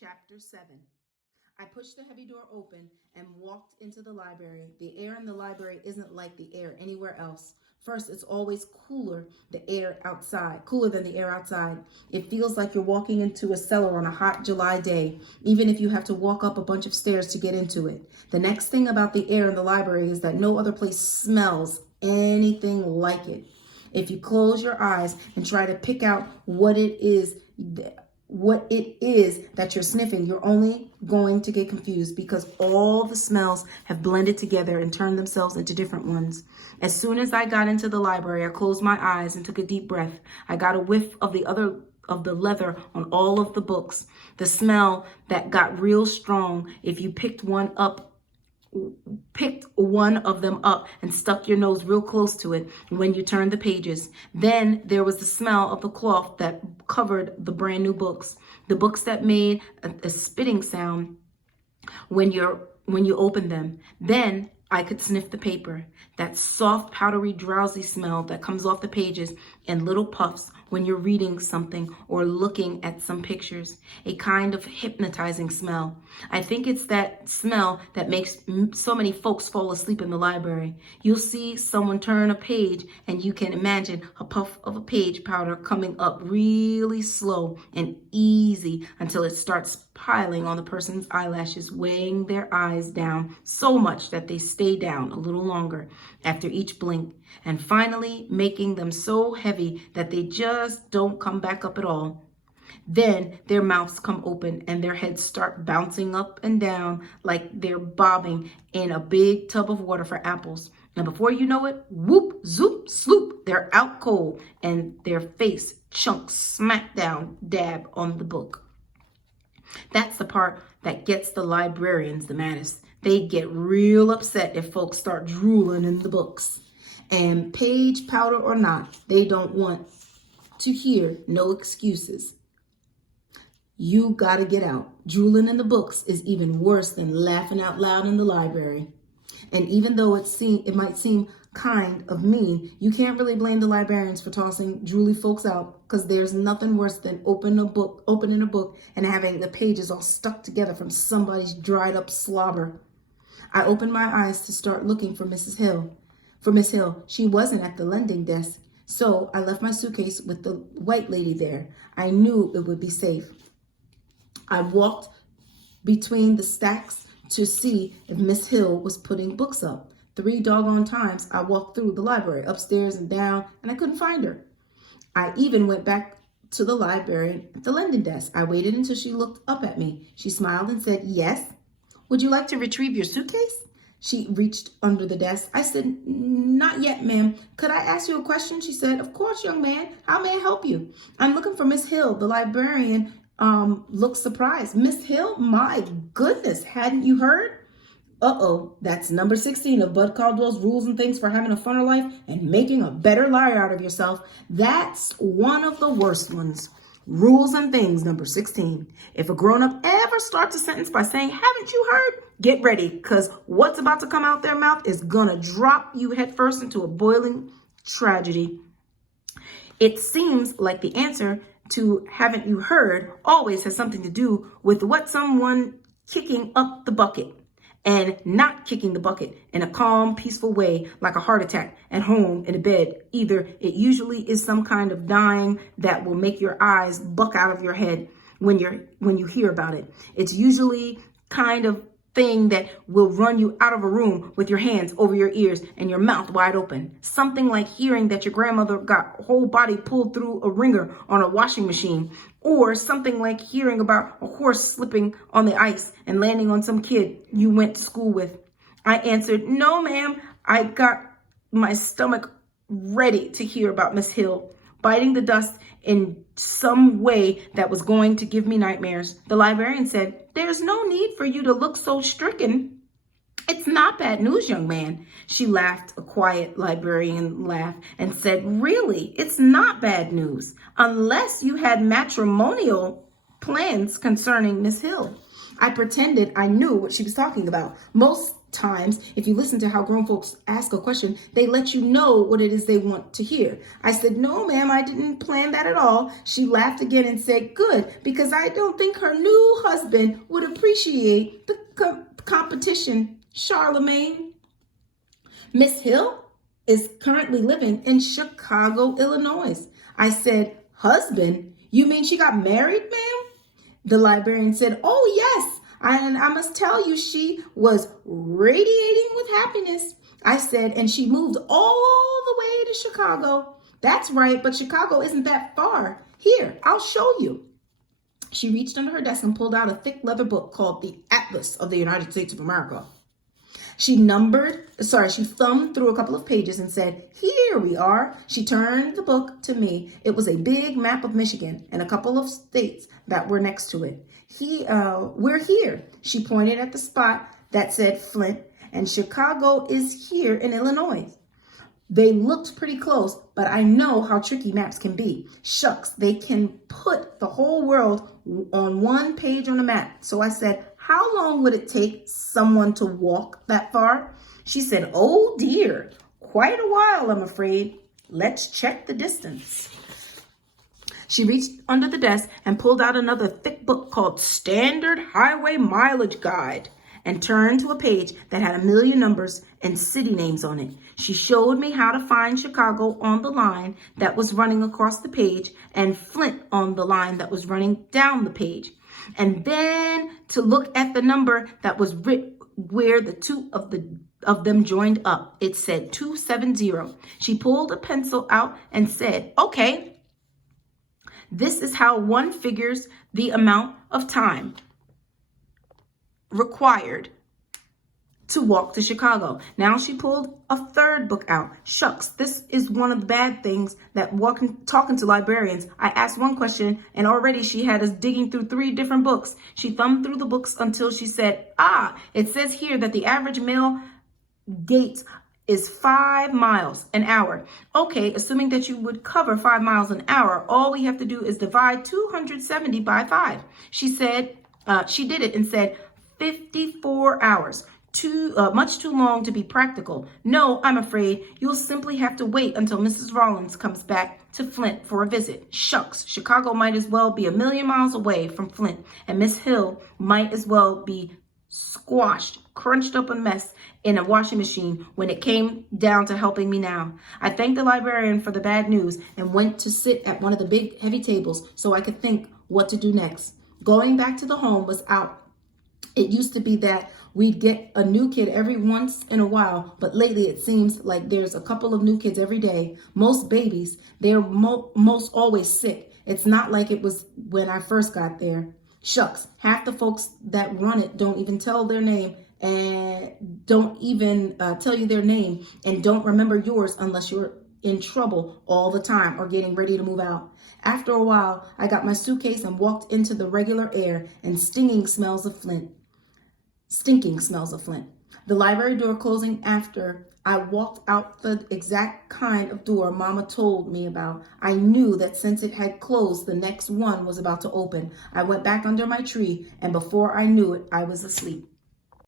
Chapter 7. I pushed the heavy door open and walked into the library. The air in the library isn't like the air anywhere else. First, it's always cooler than the air outside. It feels like you're walking into a cellar on a hot July day, even if you have to walk up a bunch of stairs to get into it. The next thing about the air in the library is that no other place smells anything like it. If you close your eyes and try to pick out what it is that you're sniffing, you're only going to get confused because all the smells have blended together and turned themselves into different ones. As soon as I got into the library, I closed my eyes and took a deep breath. I got a whiff of the leather on all of the books, the smell that got real strong if you picked one of them up and stuck your nose real close to it when you turned the pages. Then there was the smell of the cloth that covered the brand new books, the books that made a spitting sound when you opened them. Then I could sniff the paper, that soft, powdery, drowsy smell that comes off the pages in little puffs when you're reading something or looking at some pictures, a kind of hypnotizing smell. I think it's that smell that makes so many folks fall asleep in the library. You'll see someone turn a page and you can imagine a puff of a page powder coming up really slow and easy until it starts piling on the person's eyelashes, weighing their eyes down so much that they stay down a little longer after each blink, and finally making them so heavy that they just don't come back up at all. Then their mouths come open and their heads start bouncing up and down like they're bobbing in a big tub of water for apples. And before you know it, whoop, zoop, sloop, they're out cold and their face chunks smack down dab on the book. That's the part that gets the librarians the maddest. They get real upset if folks start drooling in the books. And page powder or not, they don't want to hear no excuses. You gotta get out. Drooling in the books is even worse than laughing out loud in the library. And even though it might seem kind of mean, you can't really blame the librarians for tossing drooly folks out, because there's nothing worse than opening a book and having the pages all stuck together from somebody's dried up slobber. I opened my eyes to start looking for Miss Hill. She wasn't at the lending desk, so I left my suitcase with the white lady there. I knew it would be safe. I walked between the stacks to see if Miss Hill was putting books up. 3 doggone times I walked through the library, upstairs and down, and I couldn't find her. I even went back to the library at the lending desk. I waited until she looked up at me. She smiled and said, "Yes. Would you like to retrieve your suitcase?" She reached under the desk. I said, "Not yet, ma'am. Could I ask you a question?" She said, "Of course, young man. How may I help you?" "I'm looking for Miss Hill." The librarian looked surprised. "Miss Hill? My goodness, hadn't you heard?" Uh-oh, that's number 16 of Bud Caldwell's Rules and Things for Having a Funner Life and Making a Better Liar Out of Yourself. That's one of the worst ones. Rules and Things, number 16. If a grown-up ever starts a sentence by saying, "Haven't you heard?" get ready, because what's about to come out their mouth is gonna drop you headfirst into a boiling tragedy. It seems like the answer to "haven't you heard" always has something to do with what someone kicking up the bucket and not kicking the bucket in a calm, peaceful way, like a heart attack at home in a bed. Either it usually is some kind of dying that will make your eyes buck out of your head when you hear about it. It's usually kind of thing that will run you out of a room with your hands over your ears and your mouth wide open. Something like hearing that your grandmother got whole body pulled through a wringer on a washing machine, or something like hearing about a horse slipping on the ice and landing on some kid you went to school with. I answered, "No, ma'am." I got my stomach ready to hear about Miss Hill biting the dust in some way that was going to give me nightmares. The librarian said, "There's no need for you to look so stricken. It's not bad news, young man." She laughed, a quiet librarian laugh, and said, "Really, it's not bad news, unless you had matrimonial plans concerning Miss Hill." I pretended I knew what she was talking about. Most times, if you listen to how grown folks ask a question, they let you know what it is they want to hear. I said, no, ma'am, I didn't plan that at all. She laughed again and said, good, because I don't think her new husband would appreciate the competition, Charlemagne. Miss Hill is currently living in Chicago, Illinois. I said, husband? You mean she got married, ma'am? The librarian said, oh, yes. And I must tell you, she was radiating with happiness. I said, and she moved all the way to Chicago. That's right, but Chicago isn't that far. Here, I'll show you. She reached under her desk and pulled out a thick leather book called The Atlas of the United States of America. She thumbed through a couple of pages and said, here we are. She turned the book to me. It was a big map of Michigan and a couple of states that were next to it. We're here. She pointed at the spot that said Flint, and Chicago is here in Illinois. They looked pretty close, but I know how tricky maps can be. Shucks, they can put the whole world on one page on a map. So I said, how long would it take someone to walk that far? She said, oh dear, quite a while, I'm afraid. Let's check the distance. She reached under the desk and pulled out another thick book called Standard Highway Mileage Guide and turned to a page that had 1,000,000 numbers and city names on it. She showed me how to find Chicago on the line that was running across the page and Flint on the line that was running down the page. And then to look at the number that was written where the two of them joined up. It said 270. She pulled a pencil out and said, okay, this is how one figures the amount of time required to walk to Chicago. Now she pulled a third book out. Shucks, this is one of the bad things that talking to librarians. I asked one question and already she had us digging through 3 different books. She thumbed through the books until she said, it says here that the average male gait is 5 miles an hour. Okay, assuming that you would cover 5 miles an hour, all we have to do is divide 270 by 5. She said, she did it and said 54 hours. Much too long to be practical. No, I'm afraid you'll simply have to wait until Mrs. Rollins comes back to Flint for a visit. Shucks, Chicago might as well be 1,000,000 miles away from Flint, and Miss Hill might as well be squashed, crunched up a mess in a washing machine when it came down to helping me now. I thanked the librarian for the bad news and went to sit at one of the big heavy tables so I could think what to do next. Going back to the home was out. It used to be that we'd get a new kid every once in a while, but lately it seems like there's a couple of new kids every day. Most babies, they're most always sick. It's not like it was when I first got there. Shucks, half the folks that run it don't even tell their name and don't even tell you their name and don't remember yours unless you're in trouble all the time or getting ready to move out. After a while, I got my suitcase and walked into the regular air and stinking smells of Flint. The library door closing after I walked out the exact kind of door Mama told me about. I knew that since it had closed, the next one was about to open. I went back under my tree, and before I knew it, I was asleep.